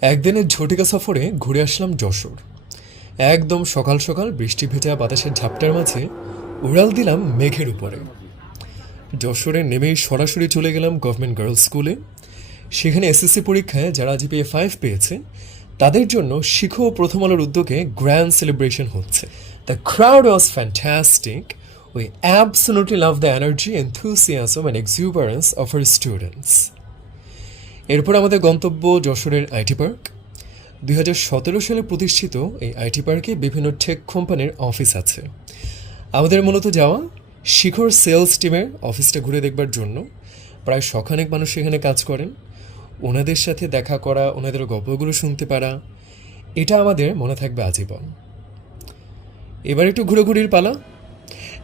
একদিনের ঝটিকা সফরে ঘুরে আসলাম যশোর। একদম সকাল সকাল বৃষ্টি ভেজা বাতাসের ঝাপটার মাঝে উড়াল দিলাম মেঘের উপরে। যশোরে নেমেই সরাসরি চলে গেলাম গভর্নমেন্ট গার্লস স্কুলে সেখানে এসএসসি পরীক্ষায় যারা জিপিএ ফাইভ পেয়েছে, তাদের জন্য শিখো প্রথম আলোর উদ্যোগে গ্র্যান্ড সেলিব্রেশন হচ্ছে। The crowd was fantastic we absolutely love the energy enthusiasm and exuberance of our students এরপর আমাদের গন্তব্য যশোরের আইটি পার্ক। দু হাজার সতেরো সালে প্রতিষ্ঠিত এই আইটি পার্কে বিভিন্ন টেক কোম্পানির অফিস আছে। আমাদের মূলত যাওয়া শিখর সেলস টিমের অফিসটা ঘুরে দেখবার জন্য। প্রায় শখানেক মানুষ সেখানে কাজ করেন। ওনাদের সাথে দেখা করা, ওনাদের গল্পগুলো শুনতে পারা, এটা আমাদের মনে থাকবে আজীবন। এবার একটু ঘুরোঘুরির পালা।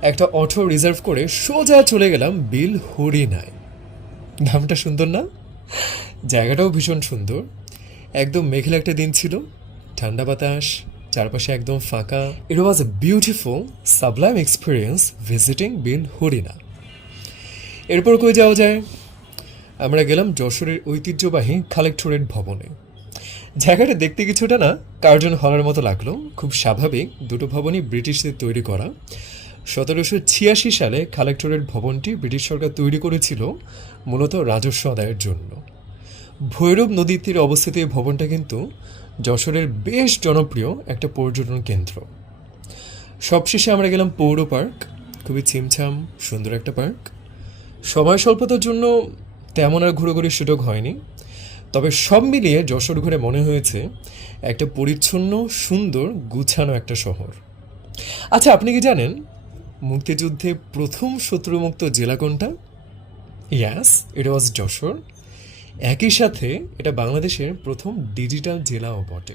একটা অটো রিজার্ভ করে সোজা চলে গেলাম বিল হরিনায়। নামটা সুন্দর না? জায়গাটাও ভীষণ সুন্দর। একদম মেঘলা একটা দিন ছিল। ঠান্ডা বাতাস, চারপাশে একদম ফাঁকা। It was a beautiful sublime experience visiting বিল হরিনা। এরপর কই যাওয়া যায়? আমরা গেলাম যশোরের ঐতিহ্যবাহী কালেক্টরেট ভবনে। জায়গাটা দেখতে কিছুটা না, কার্জন হলের মতো লাগল। খুব স্বাভাবিক, দুটো ভবনই ব্রিটিশদের তৈরি করা। সতেরোশো ছিয়াশি সালে কালেক্টরেট ভবনটি ব্রিটিশ সরকার তৈরি করেছিল মূলত রাজস্ব আদায়ের জন্য। ভৈরব নদীর তীরে অবস্থিত এই ভবনটা কিন্তু যশোরের বেশ জনপ্রিয় একটা পর্যটন কেন্দ্র। সবশেষে আমরা গেলাম পৌর পার্ক, খুবই ছিমছাম, সুন্দর একটা পার্ক। সময় স্বল্পতার জন্য তেমন আর ঘোরাঘুরির সুযোগ হয়নি। তবে সব মিলিয়ে যশোর ঘুরে মনে হয়েছে একটা পরিচ্ছন্ন, সুন্দর, গুছানো একটা শহর। আচ্ছা আপনি কি জানেন মুক্তিযুদ্ধে প্রথম শত্রুমুক্ত জেলা কোনটা? ইয়াস ইট ওয়াজ যশোর একই সাথে এটা বাংলাদেশের প্রথম ডিজিটাল জেলাও বটে।